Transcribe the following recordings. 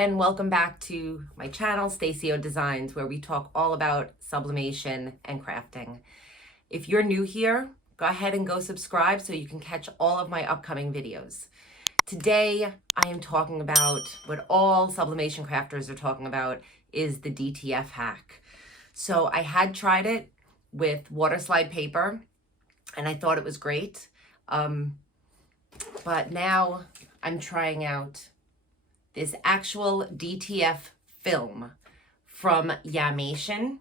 and welcome back to my channel, Stacy O Designs, where we talk all about sublimation and crafting. If you're new here, go ahead and go subscribe so you can catch all of my upcoming videos. Today, I am talking about what all sublimation crafters are talking about is the DTF hack. So I had tried it with water slide paper and I thought it was great. But now I'm trying out this actual DTF film from Yamation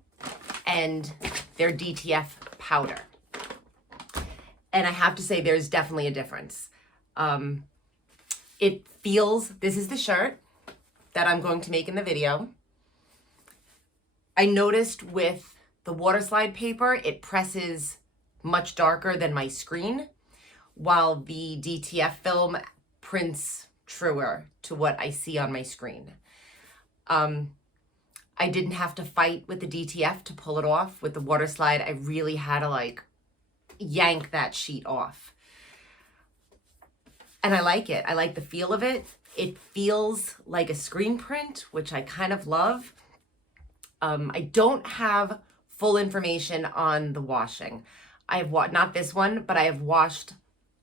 and their DTF powder. And I have to say there's definitely a difference. It feels, this is the shirt that I'm going to make in the video. I noticed with the water slide paper, it presses much darker than my screen, while the DTF film prints truer to what I see on my screen. I didn't have to fight with the DTF to pull it off. With the water slide, I really had to yank that sheet off. And I like it. I like the feel of it. It feels like a screen print, which I kind of love. I don't have full information on the washing. I have not this one, but I have washed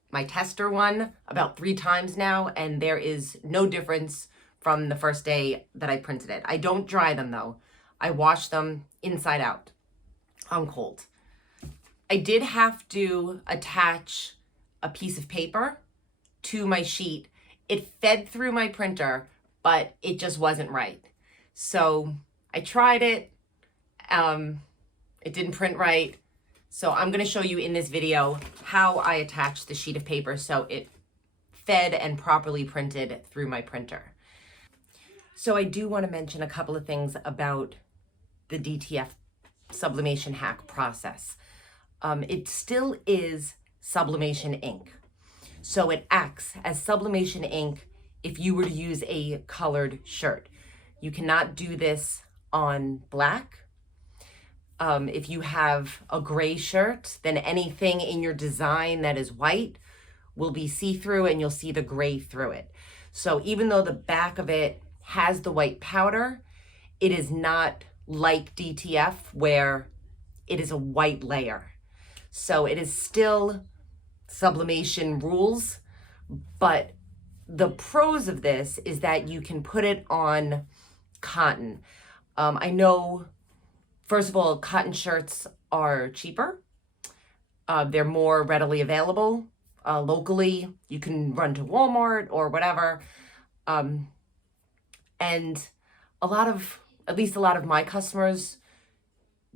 my tester one about 3 times now, and there is no difference from the first day that I printed it. I don't dry them though. I wash them inside out on cold. I did have to attach a piece of paper to my sheet. It fed through my printer, but it just wasn't right. So I tried it. It didn't print right. So I'm going to show you in this video how I attached the sheet of paper so it fed and properly printed through my printer. So I do want to mention a couple of things about the DTF sublimation hack process. It still is sublimation ink. So it acts as sublimation ink if you were to use a colored shirt. You cannot do this on black. If you have a gray shirt, then anything in your design that is white will be see-through and you'll see the gray through it. So even though the back of it has the white powder, it is not like DTF where it is a white layer. So it is still sublimation rules, but the pros of this is that you can put it on cotton. I know, first of all, cotton shirts are cheaper. They're more readily available locally. You can run to Walmart or whatever. And at least a lot of my customers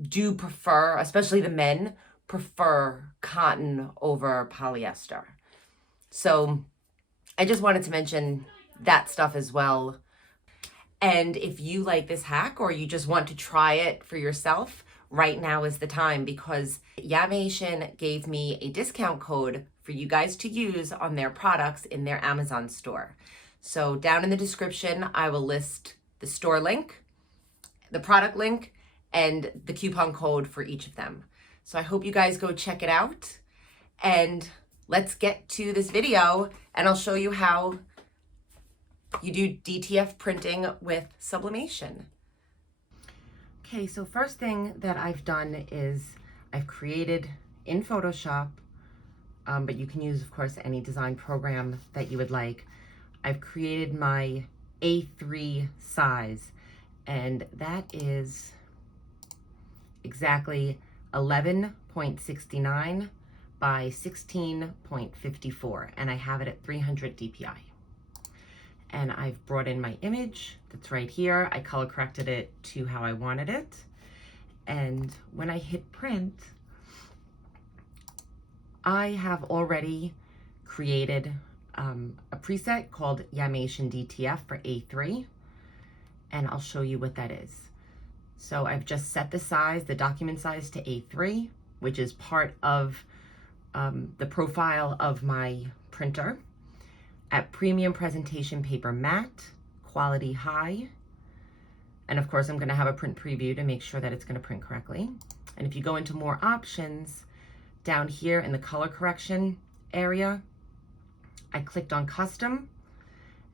do prefer, especially the men, prefer cotton over polyester. So I just wanted to mention that stuff as well. And if you like this hack or you just want to try it for yourself, right now is the time, because Yamation gave me a discount code for you guys to use on their products in their Amazon store. So down in the description, I will list the store link, the product link, and the coupon code for each of them. So I hope you guys go check it out, and let's get to this video and I'll show you how you do DTF printing with sublimation. Okay, so first thing that I've done is I've created in Photoshop, but you can use, of course, any design program that you would like. I've created my A3 size, and that is exactly 11.69 by 16.54, and I have it at 300 DPI. And I've brought in my image that's right here. I color corrected it to how I wanted it. And when I hit print, I have already created a preset called Yamation DTF for A3. And I'll show you what that is. So I've just set the size, the document size, to A3, which is part of the profile of my printer. At premium presentation paper matte, quality high. And of course, I'm going to have a print preview to make sure that it's going to print correctly. And if you go into more options, down here in the color correction area, I clicked on custom,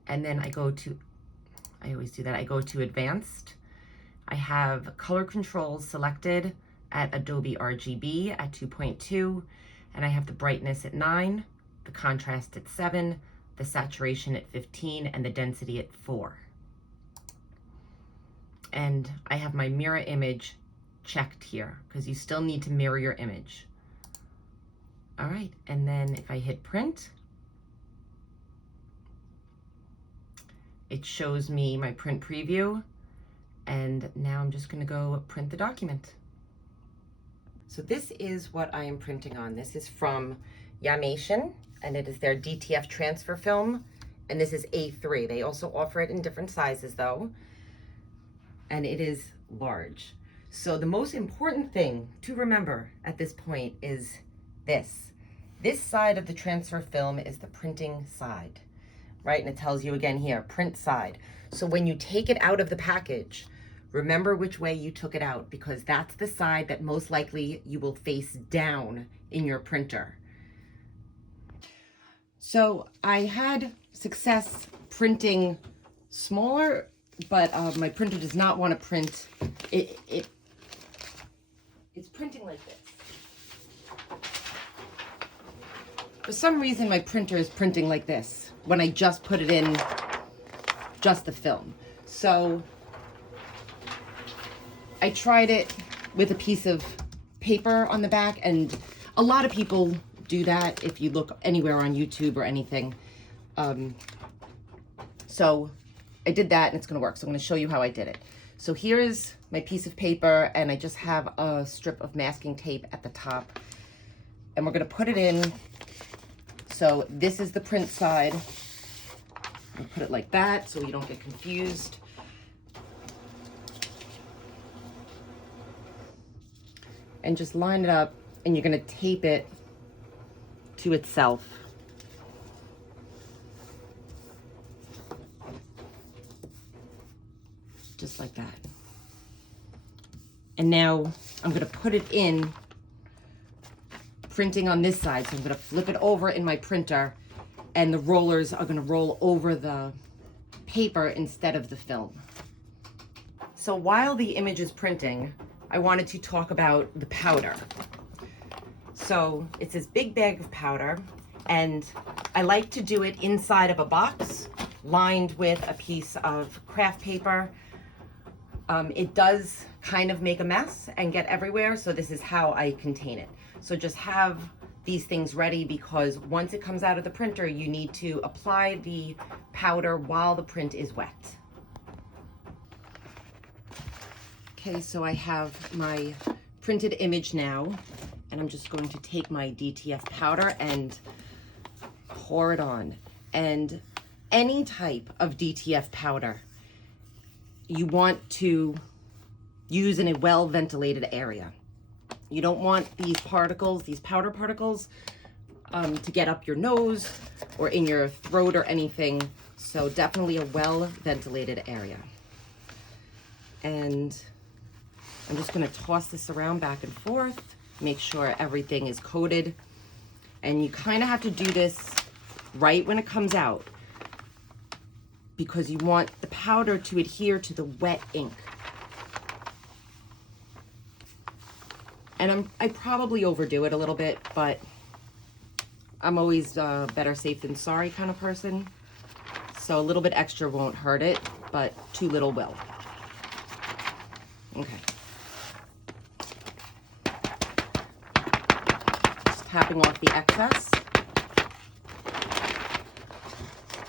and then I go to I always do that. I go to advanced. I have color controls selected at Adobe RGB at 2.2, and I have the brightness at 9, the contrast at 7, the saturation at 15, and the density at 4. And I have my mirror image checked here because you still need to mirror your image. All right, and then if I hit print, it shows me my print preview, and now I'm just gonna go print the document. So this is what I am printing on. This is from Yamation, and it is their DTF transfer film, and this is A3. They also offer it in different sizes though, and it is large. So the most important thing to remember at this point is this. This side of the transfer film is the printing side, right? And it tells you again here, print side. So when you take it out of the package, remember which way you took it out, because that's the side that most likely you will face down in your printer. So I had success printing smaller, but my printer does not want to print. It's printing like this. For some reason, my printer is printing like this when I just put it in just the film. So I tried it with a piece of paper on the back, and a lot of people do that if you look anywhere on YouTube or anything. So I did that, and it's gonna work. So I'm gonna show you how I did it. So here's my piece of paper, and I just have a strip of masking tape at the top, and we're gonna put it in. So this is the print side. I'll put it like that so you don't get confused. And just line it up, and you're gonna tape it to itself. Just like that. And now I'm gonna put it in printing on this side. So I'm gonna flip it over in my printer, and the rollers are gonna roll over the paper instead of the film. So while the image is printing, I wanted to talk about the powder. So it's this big bag of powder, and I like to do it inside of a box lined with a piece of craft paper. It does kind of make a mess and get everywhere, so this is how I contain it. So just have these things ready, because once it comes out of the printer, you need to apply the powder while the print is wet. Okay, so I have my printed image now, and I'm just going to take my DTF powder and pour it on. And any type of DTF powder you want to use in a well-ventilated area. You don't want these particles, these powder particles, to get up your nose or in your throat or anything. So definitely a well-ventilated area. And I'm just gonna toss this around back and forth, make sure everything is coated. And you kind of have to do this right when it comes out, because you want the powder to adhere to the wet ink. And I probably overdo it a little bit, but I'm always better safe than sorry kind of person. So a little bit extra won't hurt it, but too little will. Okay. Just tapping off the excess.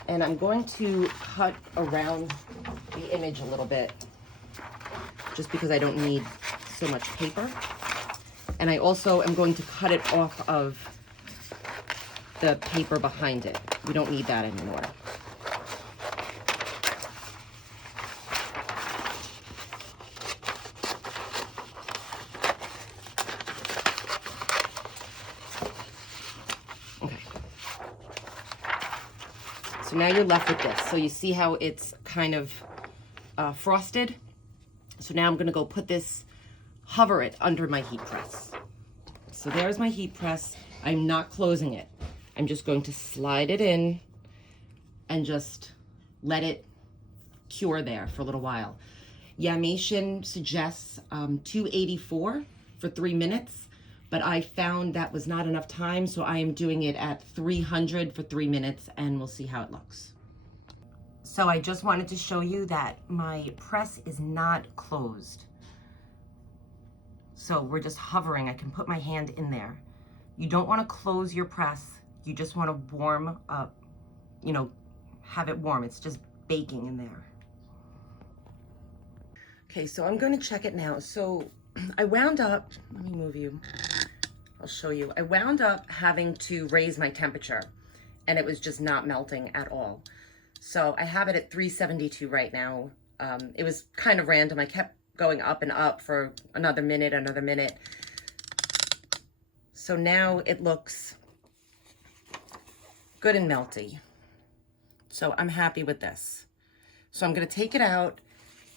And I'm going to cut around the image a little bit, just because I don't need so much paper. And I also am going to cut it off of the paper behind it. We don't need that anymore. Okay. So now you're left with this. So you see how it's kind of frosted? So now I'm gonna go put this, hover it under my heat press. So there's my heat press. I'm not closing it. I'm just going to slide it in and just let it cure there for a little while. Yamation suggests 284 for 3 minutes, but I found that was not enough time, so I am doing it at 300 for 3 minutes, and we'll see how it looks. So I just wanted to show you that my press is not closed. So we're just hovering. I can put my hand in there. You don't want to close your press. You just want to warm up, you know, have it warm. It's just baking in there. Okay, so I'm going to check it now. So I wound up, let me move you. I'll show you. I wound up having to raise my temperature, and it was just not melting at all. So I have it at 372 right now. It was kind of random. I kept going up and up for another minute. So now it looks good and melty. So I'm happy with this. So I'm going to take it out,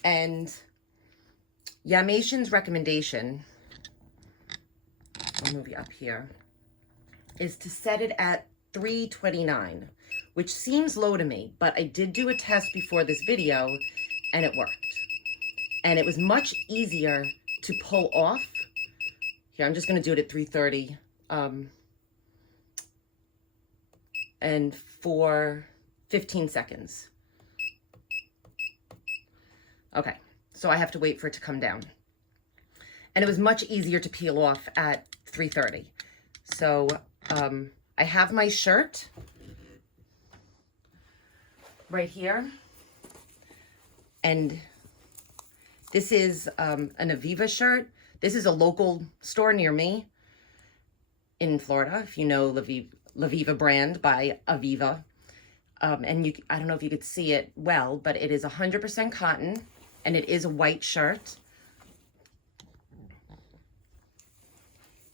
and Yamation's recommendation, I'll move you up here, is to set it at 329, which seems low to me, but I did do a test before this video and it worked. And it was much easier to pull off. Here, I'm just going to do it at 330. And for 15 seconds. Okay, so I have to wait for it to come down. And it was much easier to peel off at 330. So I have my shirt right here. And this is an Aviva shirt. This is a local store near me in Florida, if you know L'Aviva brand by Aviva. And I don't know if you could see it well, but it is 100% cotton, and it is a white shirt.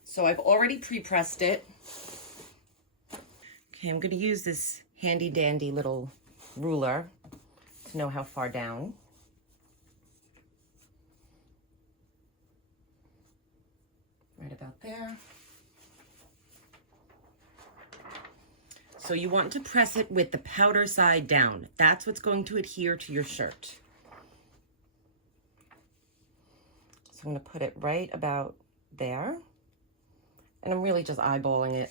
So I've already pre-pressed it. Okay, I'm going to use this handy dandy little ruler to know how far down. Right about there. So you want to press it with the powder side down. That's what's going to adhere to your shirt. So I'm going to put it right about there. And I'm really just eyeballing it.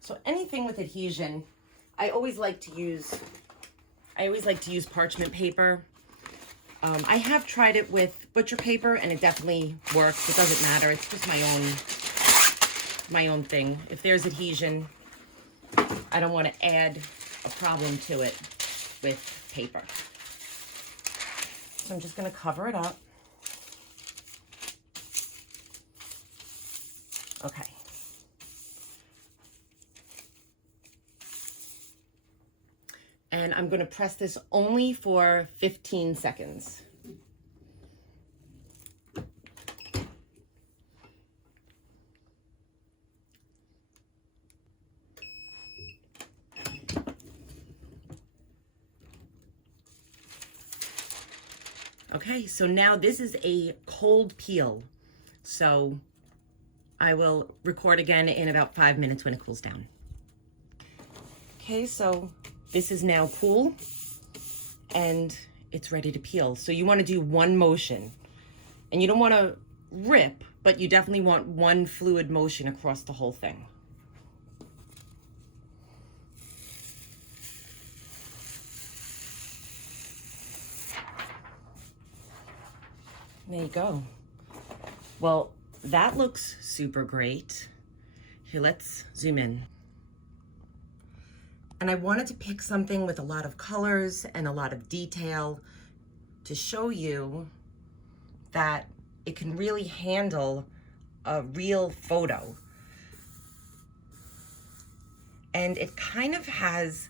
So anything with adhesion, I always like to use parchment paper. I have tried it with butcher paper, and it definitely works. It doesn't matter. It's just my own thing. If there's adhesion, I don't want to add a problem to it with paper. So I'm just going to cover it up. Okay. And I'm going to press this only for 15 seconds. Okay, so now this is a cold peel. So I will record again in about 5 minutes when it cools down. Okay, so this is now cool, and it's ready to peel. So you want to do one motion, and you don't want to rip, but you definitely want one fluid motion across the whole thing. There you go. Well, that looks super great. Here, let's zoom in. And I wanted to pick something with a lot of colors and a lot of detail to show you that it can really handle a real photo. And it kind of has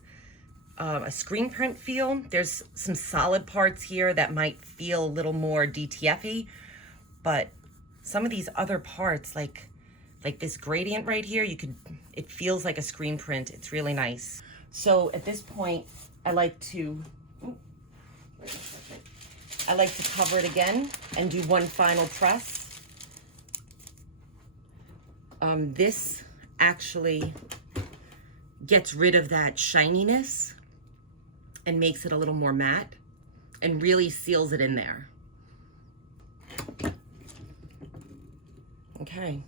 a screen print feel. There's some solid parts here that might feel a little more DTF-y, but some of these other parts, like this gradient right here, it feels like a screen print. It's really nice. So at this point, I like to cover it again and do one final press. This actually gets rid of that shininess and makes it a little more matte and really seals it in there. Okay.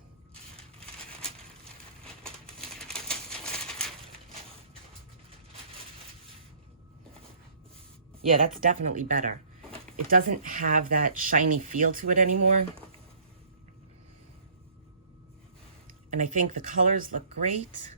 Yeah, that's definitely better. It doesn't have that shiny feel to it anymore. And I think the colors look great.